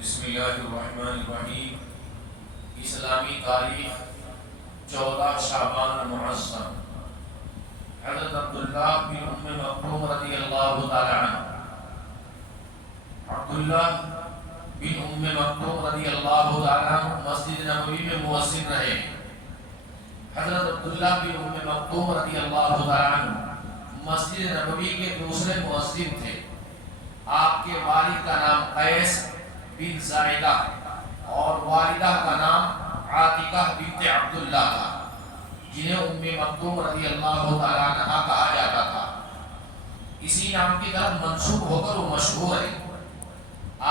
بسم اللہ الرحمن الرحیم۔ اسلامی تاریخ 14 شعبان معظم۔ حضرت عبداللہ بن مکتوم رضی اللہ تعالی عنہ، عبداللہ بن مکتوم رضی اللہ تعالی عنہ مسجد نبوی میں مؤذن رہے۔ حضرت عبداللہ بن مکتوم رضی اللہ تعالی عنہ مسجد نبوی کے دوسرے مؤذن تھے۔ آپ کے والد کا نام قیس بن زائدہ اور والدہ کا نام عاتقہ بنت عبداللہ تھا، جنہیں مکتوم رضی اللہ تعالیٰ عنہ کہا جاتا تھا۔ اسی نام کی طرف منسوب ہو کر وہ مشہور ہے۔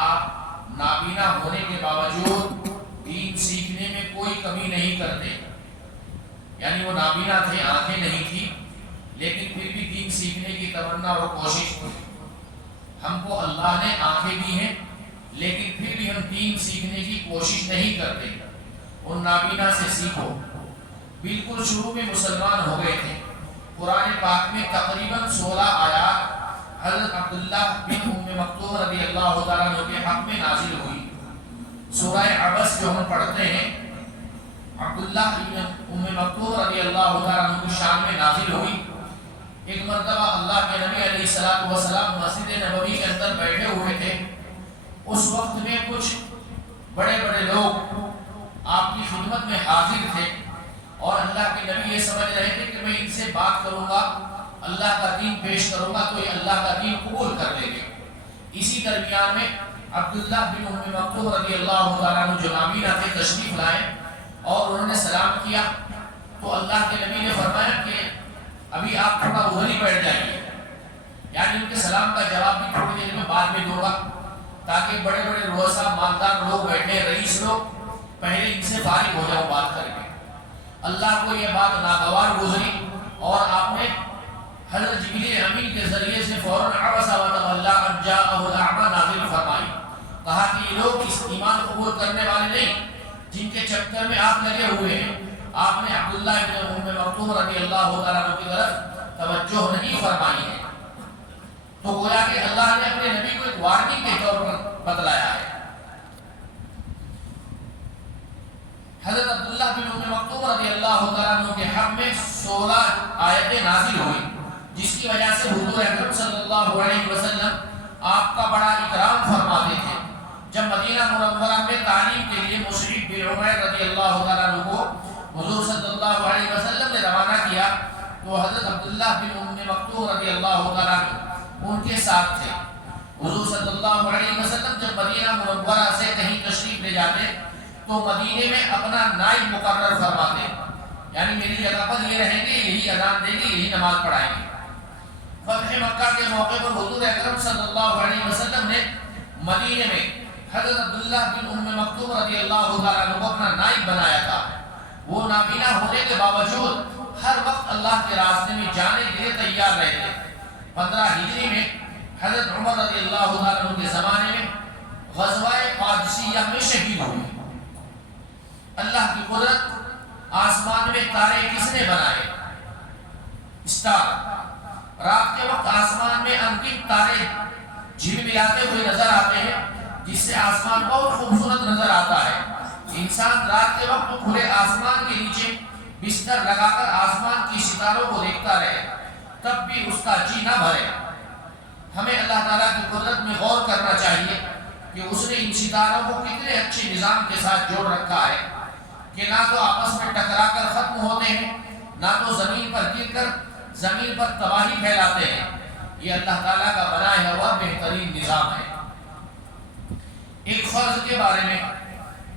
آپ نابینا ہونے کے باوجود دین سیکھنے میں کوئی کمی نہیں کرتے، یعنی وہ نابینا تھے، آنکھیں نہیں تھی، لیکن پھر بھی دین سیکھنے کی تمنا اور کوشش کی۔ ہم کو اللہ نے آنکھیں دی ہیں، لیکن پھر بھی ہم دین سیکھنے کی کوشش نہیں کرتے۔ ان نابینا سے سیکھو۔ بالکل شروع میں مسلمان ہو گئے تھے۔ قرآن پاک میں تقریباً 16 آیات حضرت عبداللہ بن مکتوم رضی اللہ تعالیٰ عنہ کے حق میں نازل ہوئی۔ سورہ عبس جو ہم پڑھتے ہیں، عبداللہ بن مکتوم رضی اللہ تعالیٰ عنہ کی شان میں نازل ہوئی۔ ایک مرتبہ اللہ کے نبی علیہ السلام مسجد نبوی کے اندر بیٹھے ہوئے تھے۔ اس وقت میں کچھ بڑے بڑے لوگ آپ کی خدمت میں حاضر تھے، اور اللہ کے نبی یہ سمجھ رہے تھے کہ میں ان سے بات کروں گا، اللہ کا دین پیش کروں گا تو یہ اللہ کا دین قبول کر لیں گے۔ اسی درمیان میں عبداللہ بن مکتوم رضی اللہ تعالیٰ عنہ جو نابینا تھے تشریف لائے اور انہوں نے سلام کیا، تو اللہ کے نبی نے فرمایا کہ ابھی آپ تھوڑا ادھر ہی بیٹھ جائیے، یعنی ان کے سلام کا جواب بھی تھوڑی دیر میں بعد میں دوں گا، تاکہ بڑے بڑے رؤسا مالدار لوگ بیٹھے، رئیس لوگ، پہلے ان سے فارغ ہو جاؤ بات کر کے۔ اللہ کو یہ بات ناگوار گزری اور آپ نے حضرت جبریل امین کے ذریعے سے فوراً عبس وتولی ان جاءہ الاعمی نازل فرمائی۔ کہا کہ یہ لوگ اس ایمان قبول کرنے والے نہیں جن کے چکر میں آپ لگے ہوئے ہیں۔ آپ نے عبداللہ بن مکتوم رضی اللہ تعالیٰ عنہ کی طرف توجہ نہیں فرمائی ہے۔ تو گویا کہ اللہ نے اپنے نبی کو ایک وارننگ کے طور پر بتلایا ہے۔ حضرت عبداللہ بن مکتوم رضی اللہ تعالیٰ عنہ کے حق میں 16 آیتیں نازل ہوئی، جس کی وجہ سے حضور اکرم صلی اللہ علیہ وسلم آپ کا بڑا اکرام فرماتے تھے۔ جب مدینہ منورہ میں تعلیم کے لیے مصعب بن عمیر رضی اللہ تعالیٰ عنہ کو حضور صلی اللہ علیہ وسلم نے روانہ کیا، تو حضرت عبداللہ بن مکتوم رضی اللہ تعالیٰ عنہ ان کے ساتھ تھے۔ حضور صلی اللہ علیہ وسلم جب مدینہ منورہ سے کہیں تشریف لے جاتے تو مدینے میں اپنا نائب مقرر فرماتے، یعنی میری جگہ پر یہ رہیں گے، یہی اذان دیں گے، یہی نماز پڑھائیں گے۔ فتح مکہ کے موقع پر حضور اکرم صلی اللہ علیہ وسلم نے مدینے میں حضرت عبداللہ بن مکتوم رضی اللہ تعالیٰ عنہ کو اپنا نائب بنایا تھا۔ وہ نابینا ہونے کے باوجود ہر وقت اللہ کے راستے میں جانے کے لیے تیار رہتے۔ 15 ہجری میں حضرت عمر رضی اللہ تعالیٰ عنہ کے زمانے میں غزوہ قادسیہ میں شہید ہوئے۔ اللہ کی قدرت، آسمان میں تارے کس نے بنائے؟ اسٹار۔ رات کے وقت آسمان میں انگن تارے جھلملاتے ہوئے نظر آتے ہیں، جس سے آسمان بہت خوبصورت نظر آتا ہے۔ انسان رات کے وقت کھلے آسمان کے نیچے بستر لگا کر آسمان کی ستاروں کو دیکھتا رہے، تب بھی اس کا جی نہ بھرے۔ ہمیں اللہ تعالیٰ کی قدرت میں غور کرنا چاہیے کہ اس نے ان ستاروں کو کتنے اچھے نظام کے ساتھ جوڑ رکھا ہے کہ نہ تو آپس میں ٹکرا کر ختم ہوتے ہیں، نہ تو زمین پر گر کر زمین پر تباہی پھیلاتے ہیں۔ یہ اللہ تعالیٰ کا بنایا ہوا بہترین نظام ہے۔ ایک فرض کے بارے میں،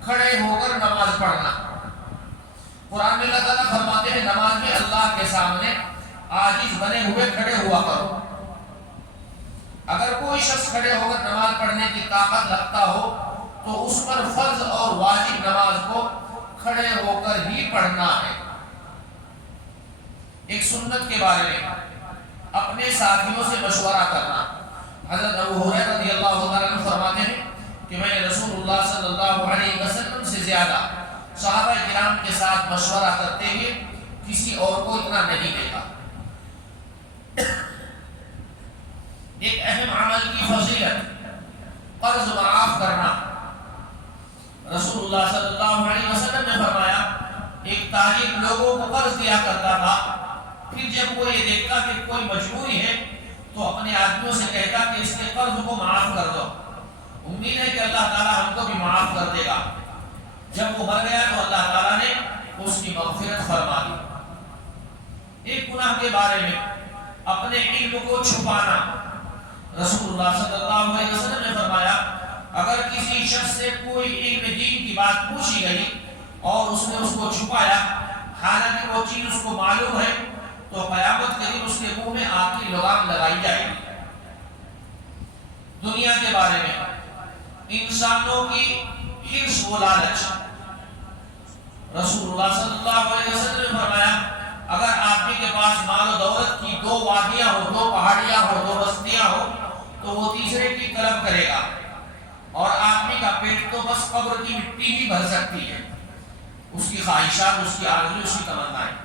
کھڑے ہو کر نماز پڑھنا۔ قرآن میں اللہ تعالیٰ فرماتے ہیں نماز میں اللہ کے سامنے عاجز بنے ہوئے کھڑے ہوا کرو۔ اگر کوئی شخص کھڑے ہو کر نماز پڑھنے کی طاقت رکھتا ہو تو اس پر فرض اور واجب نماز کو کھڑے ہو کر ہی پڑھنا ہے۔ ایک سنت کے بارے میں اپنے ساتھیوں سے مشورہ کرنا۔ حضرت ابو ہریرہ رضی اللہ تعالیٰ عنہ فرماتے ہیں کہ میں نے رسول اللہ صلی اللہ علیہ وسلم سے زیادہ صحابہ کرام کے ساتھ مشورہ کرتے ہوئے کسی اور کو اتنا نہیں دیکھا۔ ایک اہم عمل کی فضیلت قرض معاف کرنا۔ اللہ صلی اللہ علیہ وسلم نے فرمایا ایک تاجر لوگوں کو قرض دیا کرتا تھا، پھر جب وہ یہ دیکھتا کہ کوئی مجبوری ہے تو اپنے آدمیوں سے کہتا کہ اس کے قرض کو معاف کر دو، امید ہے کہ اللہ تعالیٰ ہم کو بھی معاف کر دے گا۔ جب وہ مر گیا تو اللہ تعالیٰ نے اس کی مغفرت فرما دی۔ ایک گناہ کے بارے میں اپنے علم کو چھپانا، رسول اللہ صلی اللہ علیہ وسلم نے فرمایا اگر کسی شخص سے کوئی علم دین کی بات پوچھی گئی اور اس نے اس کو چھپایا حالانکہ وہ چیز اس کو معلوم ہے تو قیامت کے دن اس کے منہ میں آگ کی لگام لگائی جائے گی۔ دنیا کے بارے میں انسانوں کی حرص و لالچ، رسول اللہ صلی اللہ علیہ وسلم نے فرمایا اگر آدمی کے پاس مال و دولت کی دو وادیاں ہو، دو پہاڑیاں ہو، دو بستیاں ہو تو وہ تیسرے کی طلب کرے گا، اور آدمی کا پیٹ تو بس قبر کی مٹی ہی بھر سکتی ہے، اس کی خواہشات، اس کی آرزو، اس کی تمنائیں۔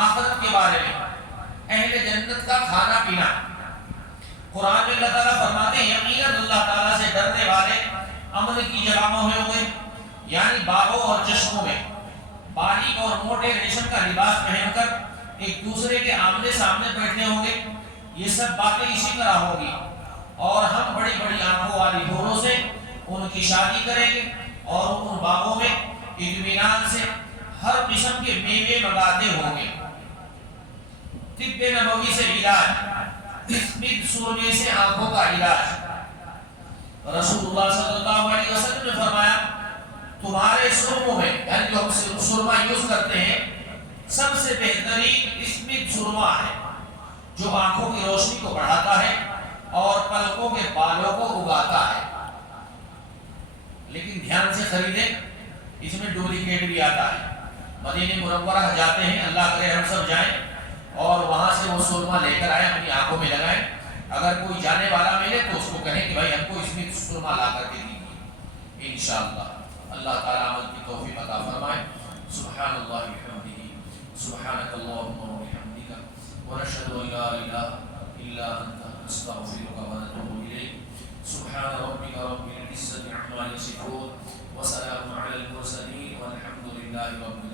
آخرت کے بارے میں اہل جنت کا کھانا پینا، قرآن میں اللہ تعالیٰ فرماتے ہیں یقیناً اللہ تعالیٰ سے ڈرنے والے امن کی جگہوں میں ہوں گے، یعنی باغوں اور چشموں میں باریک اور موٹے ریشم کا لباس پہن کر ایک دوسرے کے آمنے سامنے بیٹھے ہوں گے۔ یہ سب باتیں اسی طرح ہوگی، اور ہم بڑی بڑی آنکھوں والی حوروں سے ان کی شادی کریں گے اور ان باغوں میں اطمینان سے ہر قسم کے میوے منگاتے ہوں گے۔ طب نبوی سے علاج، اسمد سرمے سے آنکھوں کا علاج، رسول اللہ صلی اللہ علیہ وسلم نے فرمایا تمہارے سرموں میں، یعنی جو ہم سرما یوز کرتے ہیں، سب سے بہترین اسمد سرما ہے جو آنکھوں کی روشنی کو بڑھاتا ہے اور پلکوں کے بالوں کو اگاتا ہے، لیکن دھیان سے خریدیں، اس میں ڈپلیکیٹ بھی آتا ہے۔ مدینہ منورہ جاتے ہیں، اللہ کرے ہم سب جائیں اور وہاں سے وہ سرما لے کر آئیں، اپنی آنکھوں میں لگائیں۔ اگر کوئی جانے والا ملے تو اس کو کہیں کہ بھائی ہم کو اس میں سرما لا کر کے دیجیے، انشاءاللہ اللہ تعالیٰ عمل کی توفیق عطا فرمائے۔ سبحان اللہ بحمدہ، سبحانک اللہم وبحمدک، ونشہد ان لا الہ الا انت، نستغفرک ونتوب الیک۔ سبحان ربک رب العزة عما یصفون، وسلام علی المرسلین، والحمد للہ رب العالمین۔